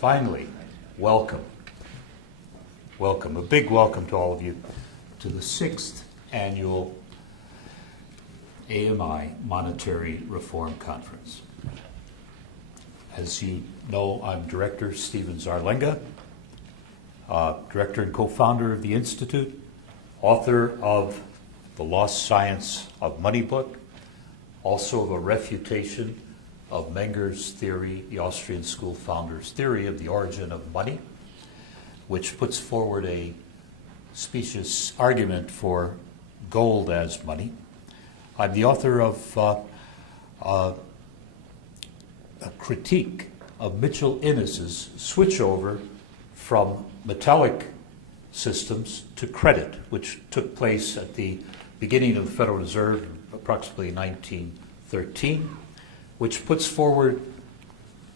Finally, welcome. Welcome, a big welcome to all of you to the 6th annual AMI Monetary Reform Conference. As you know, I'm Director Stephen Zarlenga, Director and co-founder of the Institute, author of The Lost Science of Money book, also of a refutation of Menger's theory, the Austrian school founder's theory of the origin of money, which puts forward a specious argument for gold as money. I'm the author of a critique of Mitchell Innes's switchover from metallic systems to credit, which took place at the beginning of the Federal Reserve, approximately 1913, which puts forward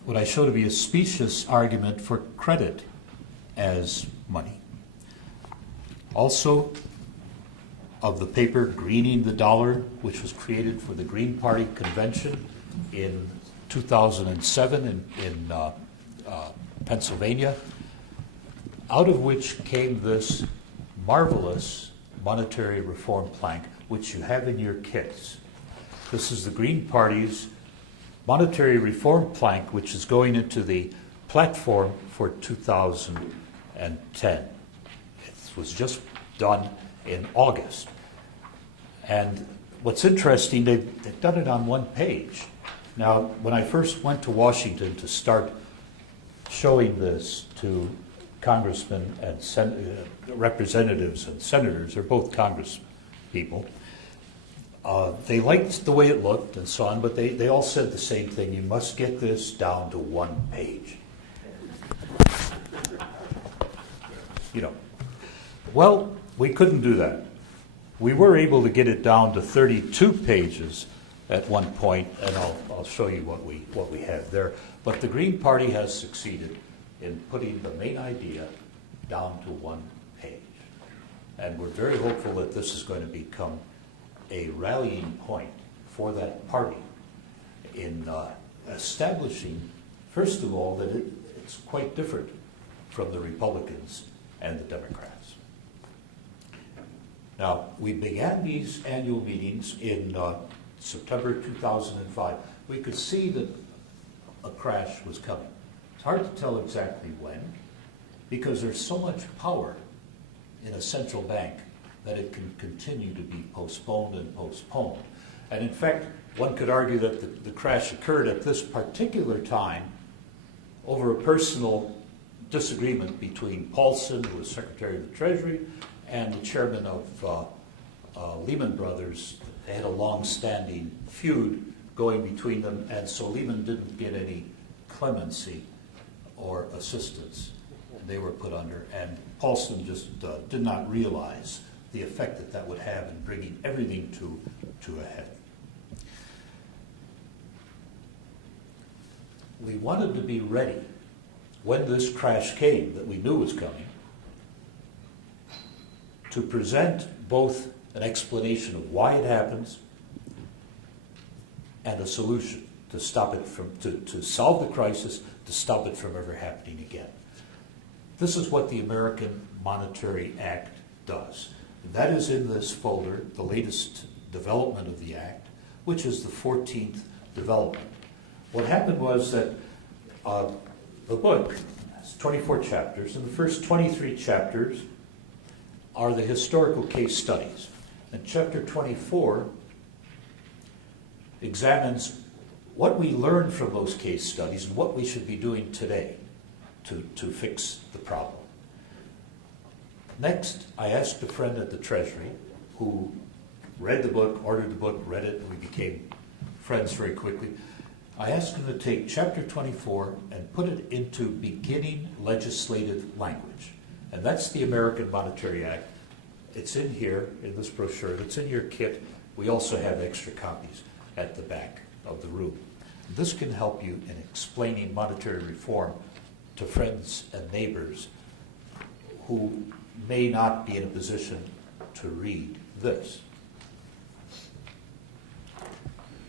what I show to be a specious argument for credit as money. Also, of the paper Greening the Dollar, which was created for the Green Party convention in 2007 in Pennsylvania, out of which came this marvelous monetary reform plank, which you have in your kits. This is the Green Party's monetary reform plank, which is going into the platform for 2010. It was just done in August. And what's interesting, they've done it on one page. Now, when I first went to Washington to start showing this to congressmen and representatives and senators, they're both congress people, they liked the way it looked and so on, but they all said the same thing: you must get this down to one page. Well, we couldn't do that. We were able to get it down to 32 pages at one point, and I'll show you what we have there. But the Green Party has succeeded in putting the main idea down to one page. And we're very hopeful that this is going to become a rallying point for that party in establishing, first of all, that it's quite different from the Republicans and the Democrats. Now, we began these annual meetings in September 2005. We could see that a crash was coming. It's hard to tell exactly when, because there's so much power in a central bank that it can continue to be postponed and postponed. And in fact, one could argue that the crash occurred at this particular time over a personal disagreement between Paulson, who was Secretary of the Treasury, and the chairman of Lehman Brothers. They had a long-standing feud going between them, and so Lehman didn't get any clemency or assistance. They were put under, and Paulson just did not realize the effect that would have in bringing everything to a head. We wanted to be ready when this crash came, that we knew was coming, to present both an explanation of why it happens and a solution to stop it from, to solve the crisis, to stop it from ever happening again. This is what the American Monetary Act does. That is in this folder, the latest development of the Act, which is the 14th development. What happened was that the book has 24 chapters, and the first 23 chapters are the historical case studies. And chapter 24 examines what we learned from those case studies and what we should be doing today to fix the problem. Next, I asked a friend at the Treasury who read the book, ordered the book, read it, and we became friends very quickly. I asked him to take chapter 24 and put it into beginning legislative language. And that's the American Monetary Act. It's in here, in this brochure. It's in your kit. We also have extra copies at the back of the room. This can help you in explaining monetary reform to friends and neighbors who may not be in a position to read this.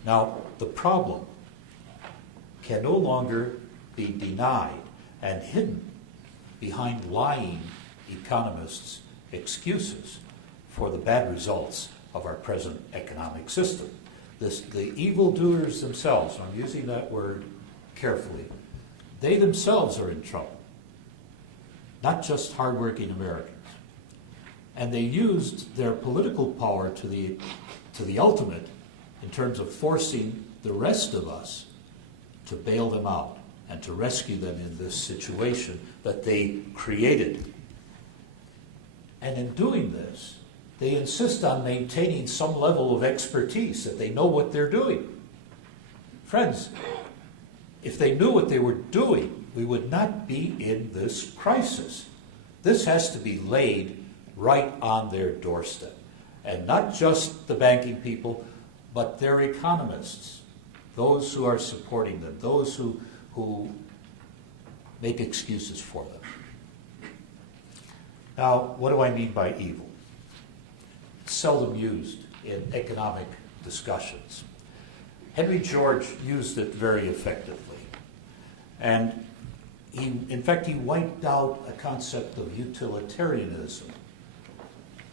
Now, the problem can no longer be denied and hidden behind lying economists' excuses for the bad results of our present economic system. The evildoers themselves, and I'm using that word carefully, they themselves are in trouble, not just hardworking Americans. And they used their political power to the ultimate in terms of forcing the rest of us to bail them out and to rescue them in this situation that they created. And in doing this, they insist on maintaining some level of expertise, that they know what they're doing. Friends, if they knew what they were doing, we would not be in this crisis. This has to be laid right on their doorstep. And not just the banking people, but their economists, those who are supporting them, those who make excuses for them. Now, what do I mean by evil? It's seldom used in economic discussions. Henry George used it very effectively. And in fact, he wiped out a concept of utilitarianism,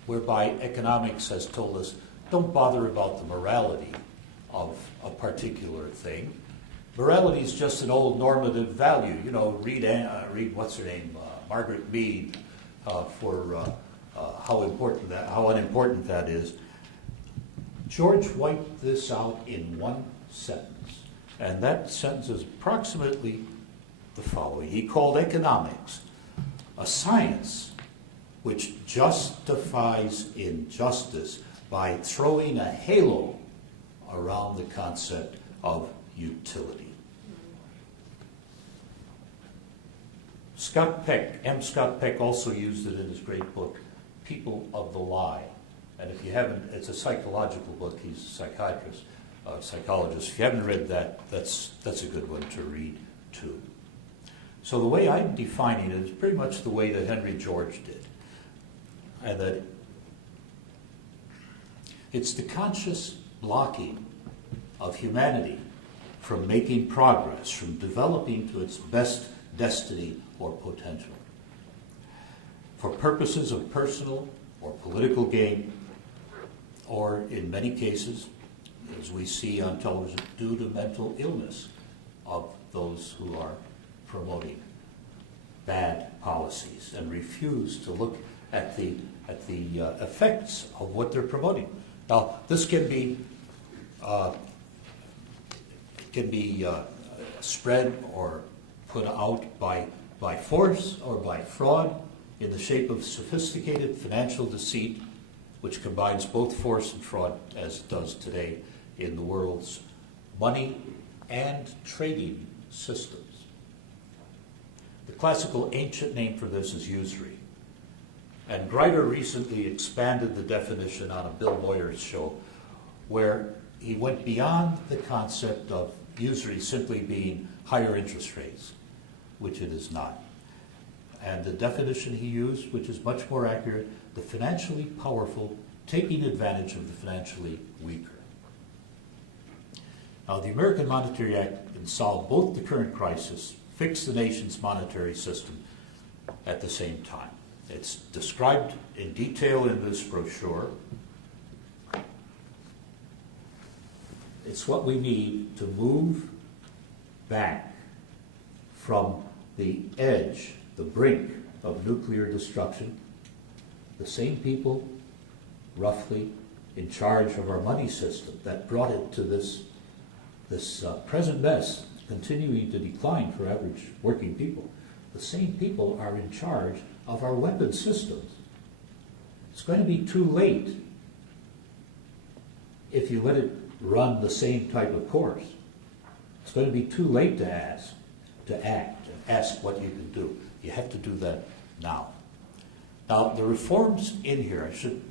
whereby economics has told us, don't bother about the morality of a particular thing. Morality is just an old normative value. You know, read what's her name, Margaret Mead, for how unimportant that is. George wiped this out in one sentence, and that sentence is approximately the following. He called economics a science which justifies injustice by throwing a halo around the concept of utility. M. Scott Peck also used it in his great book, People of the Lie. And if you haven't, it's a psychological book. He's a psychologist. If you haven't read that, that's a good one to read too. So the way I'm defining it is pretty much the way that Henry George did. And that it's the conscious blocking of humanity from making progress, from developing to its best destiny or potential, for purposes of personal or political gain, or in many cases, as we see on television, due to mental illness of those who are promoting bad policies and refuse to look at the effects of what they're promoting. Now, this can be spread or put out by force or by fraud in the shape of sophisticated financial deceit, which combines both force and fraud, as it does today in the world's money and trading systems. The classical ancient name for this is usury. And Grider recently expanded the definition on a Bill Moyers show, where he went beyond the concept of usury simply being higher interest rates, which it is not. And the definition he used, which is much more accurate, the financially powerful taking advantage of the financially weaker. Now, the American Monetary Act can solve both the current crisis, fix the nation's monetary system at the same time. It's described in detail in this brochure. It's what we need to move back from the edge, the brink of nuclear destruction. The same people, roughly, in charge of our money system that brought it to this present mess, continuing to decline for average working people. The same people are in charge of our weapons systems. It's going to be too late if you let it run the same type of course. It's going to be too late to act, and ask what you can do. You have to do that now. Now, the reforms in here, I should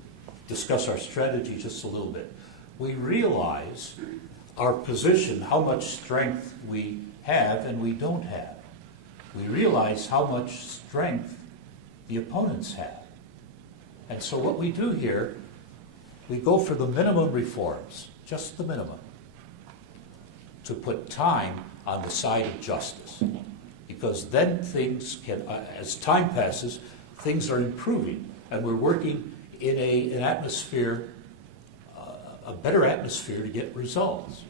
discuss our strategy just a little bit. We realize our position, how much strength we have and we don't have. We realize how much strength the opponents have. And so what we do here, we go for the minimum reforms, just the minimum, to put time on the side of justice. because then things can, as time passes, things are improving, and we're working in an atmosphere, a better atmosphere to get results.